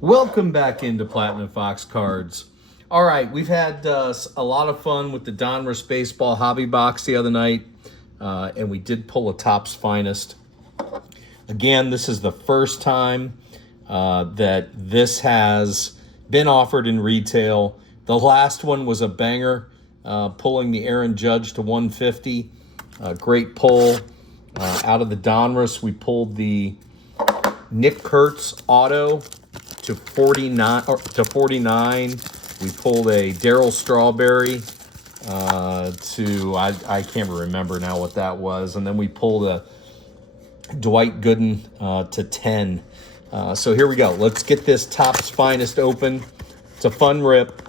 Welcome back into Platinum Fox Cards. All right, we've had a lot of fun with the Donruss Baseball Hobby Box the other night, and we did pull a Topps Finest. Again, this is the first time that this has been offered in retail. The last one was a banger, pulling the Aaron Judge to 150. Great pull. Out of the Donruss, we pulled the Nick Kurtz auto to 49 to 49. We pulled a Darryl Strawberry to I can't remember now what that was, and then we pulled a Dwight Gooden to 10. So here we go. Let's get this Topps Finest open. It's a fun rip.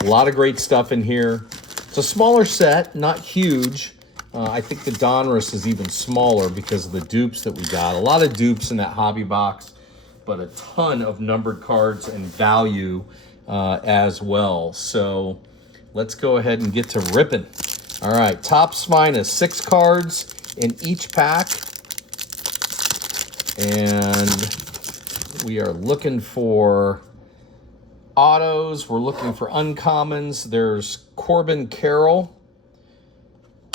A lot of great stuff in here. It's a smaller set, not huge. I think the Donruss is even smaller because of the dupes that we got. A lot of dupes in that hobby box, but a ton of numbered cards and value as well. So let's go ahead and get to ripping. All right, Topps Finest, 6 cards in each pack. And we are looking for autos. We're looking for uncommons. There's Corbin Carroll.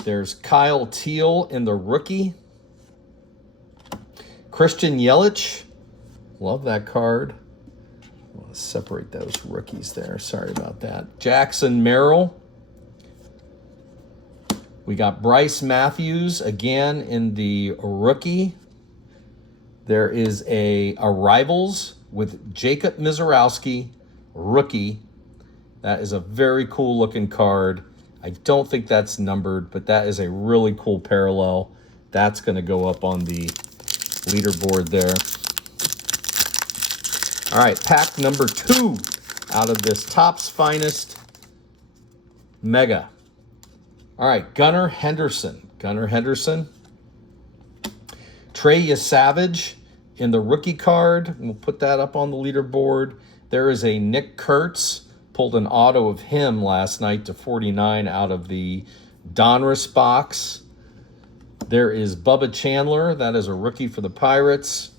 There's Kyle Teel in the rookie. Christian Yelich. Love that card. Let's separate those rookies there. Sorry about that. Jackson Merrill. We got Bryce Matthews again in the rookie. There is a Arrivals with Jacob Misiorowski, rookie. That is a very cool looking card. I don't think that's numbered, but that is a really cool parallel. That's going to go up on the leaderboard there. All right, pack number 2 out of this Topps Finest Mega. All right, Gunnar Henderson. Gunnar Henderson. Trey Yesavage in the rookie card. We'll put that up on the leaderboard. There is a Nick Kurtz. Pulled an auto of him last night to 49 out of the Donruss box. There is Bubba Chandler. That is a rookie for the Pirates.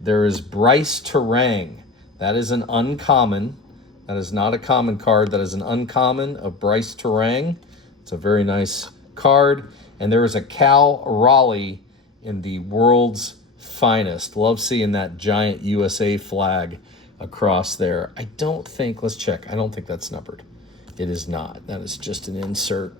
There is Bryce Turang. That is an uncommon. That is not a common card. That is an uncommon of Bryce Turang. It's a very nice card. And there is a Cal Raleigh in the World's Finest. Love seeing that giant USA flag across there. I don't think, let's check. I don't think that's numbered. It is not. That is just an insert.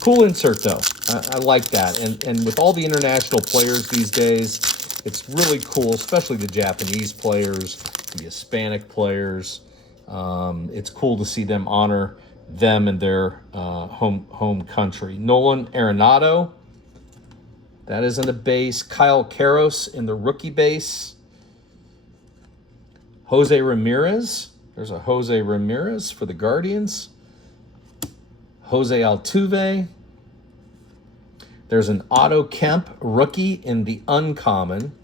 Cool insert though. I like that. And with all the international players these days, it's really cool, especially the Japanese players, the Hispanic players. It's cool to see them honor them and their home country. Nolan Arenado. That is in the base. Kyle Karros in the rookie base. Jose Ramirez. There's a Jose Ramirez for the Guardians. Jose Altuve. There's an Otto Kemp rookie in the uncommon.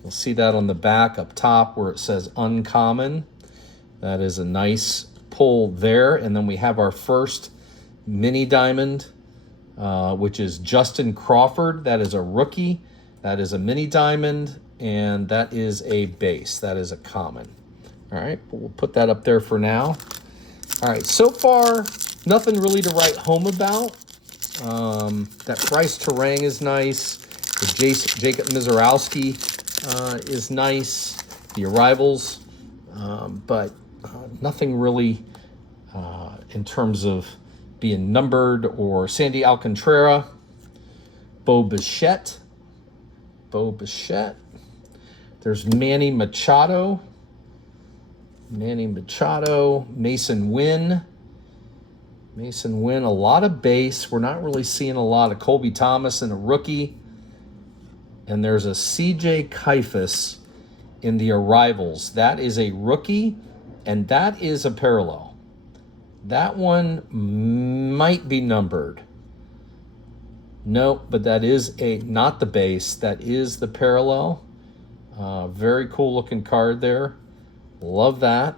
You'll see that on the back up top where it says uncommon. That is a nice pull there. And then we have our first mini diamond, which is Justin Crawford. That is a rookie. That is a mini diamond. And that is a base. That is a common. All right, but we'll put that up there for now. All right, so far, nothing really to write home about. That Bryce Turang is nice. The Jacob Misiorowski is nice. The Arrivals, but nothing really in terms of being numbered. Or Sandy Alcantara, Bo Bichette. There's Manny Machado. Mason Wynn. A lot of base. We're not really seeing a lot of Colby Thomas in a rookie. And there's a CJ Kifus in the Arrivals. That is a rookie, and that is a parallel. That one might be numbered. No, but that is not the base. That is the parallel. Very cool looking card there. Love that.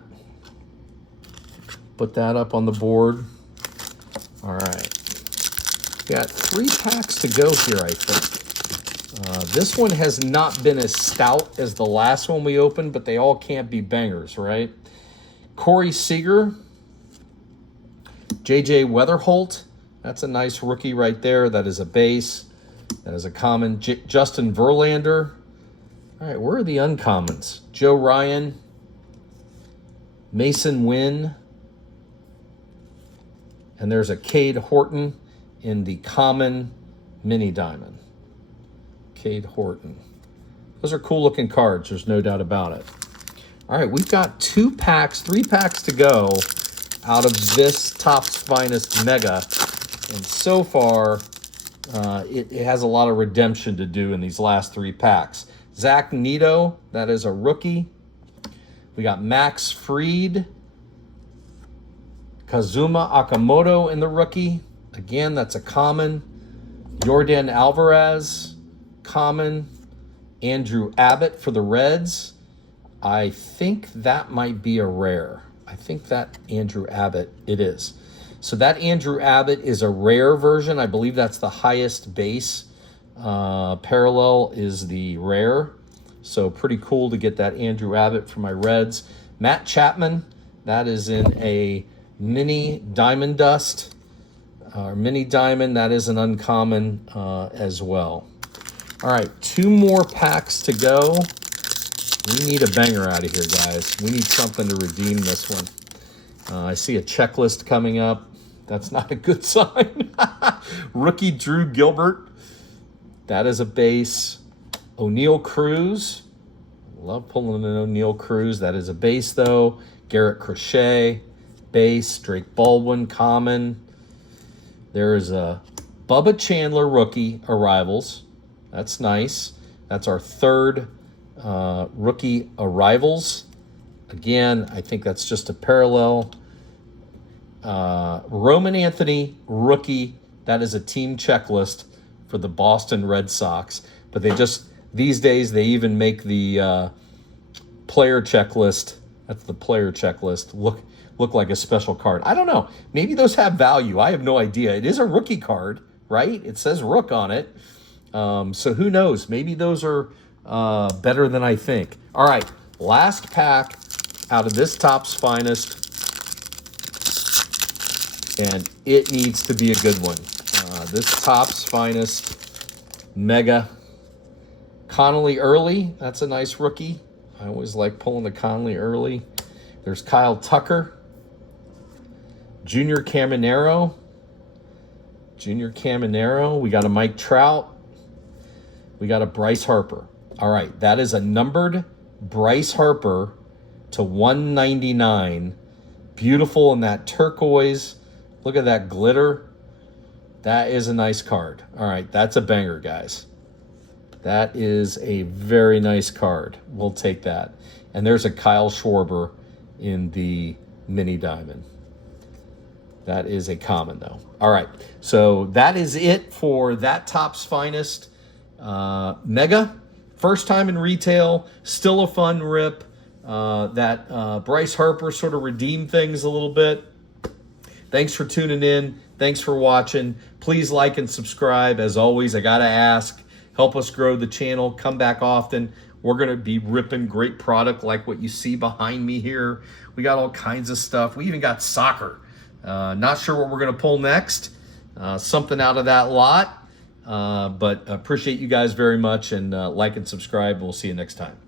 Put that up on the board. All right. Got 3 packs to go here, I think. This one has not been as stout as the last one we opened, but they all can't be bangers, right? Corey Seager, J.J. Weatherholt, that's a nice rookie right there. That is a base. That is a common. Justin Verlander. All right, where are the uncommons? Joe Ryan, Mason Wynn, and there's a Cade Horton in the common mini diamond. Cade Horton. Those are cool looking cards, there's no doubt about it. All right, we've got 3 packs to go out of this Topps Finest Mega. And so far, it has a lot of redemption to do in these last 3 packs. Zach Neto, that is a rookie. We got Max Fried, Kazuma Okamoto in the rookie. Again, that's a common. Yordan Alvarez, common. Andrew Abbott for the Reds. I think that might be a rare. I think that Andrew Abbott, it is. So that Andrew Abbott is a rare version. I believe that's the highest base. Parallel is the rare. So pretty cool to get that Andrew Abbott for my Reds. Matt Chapman, that is in a mini diamond dust. Mini diamond, that is an uncommon as well. All right, 2 more packs to go. We need a banger out of here, guys. We need something to redeem this one. I see a checklist coming up. That's not a good sign. Rookie Drew Gilbert. That is a base. O'Neal Cruz. Love pulling an O'Neal Cruz. That is a base, though. Garrett Crochet. Base. Drake Baldwin. Common. There is a Bubba Chandler rookie arrivals. That's nice. That's our 3rd rookie arrivals. Again, I think that's just a parallel. Roman Anthony rookie. That is a team checklist for the Boston Red Sox. But they just, these days, they even make the player checklist. That's the player checklist. Look like a special card. I don't know. Maybe those have value. I have no idea. It is a rookie card, right? It says Rook on it. So who knows? Maybe those are better than I think. All right, last pack out of this Topps Finest, and it needs to be a good one. This Topps Finest Mega. Connolly Early, that's a nice rookie. I always like pulling the Connolly Early. There's Kyle Tucker. Junior Caminero. We got a Mike Trout. We got a Bryce Harper. All right, that is a numbered Bryce Harper to 199. Beautiful in that turquoise. Look at that glitter. That is a nice card. All right, that's a banger, guys. That is a very nice card. We'll take that. And there's a Kyle Schwarber in the mini diamond. That is a common, though. All right, so that is it for that Topps Finest Mega. First time in retail, still a fun rip. That Bryce Harper sort of redeemed things a little bit. Thanks for tuning in. Thanks for watching. Please like and subscribe. As always, I got to ask, help us grow the channel. Come back often. We're going to be ripping great product like what you see behind me here. We got all kinds of stuff. We even got soccer. Not sure what we're going to pull next. Something out of that lot. But appreciate you guys very much, and like and subscribe. We'll see you next time.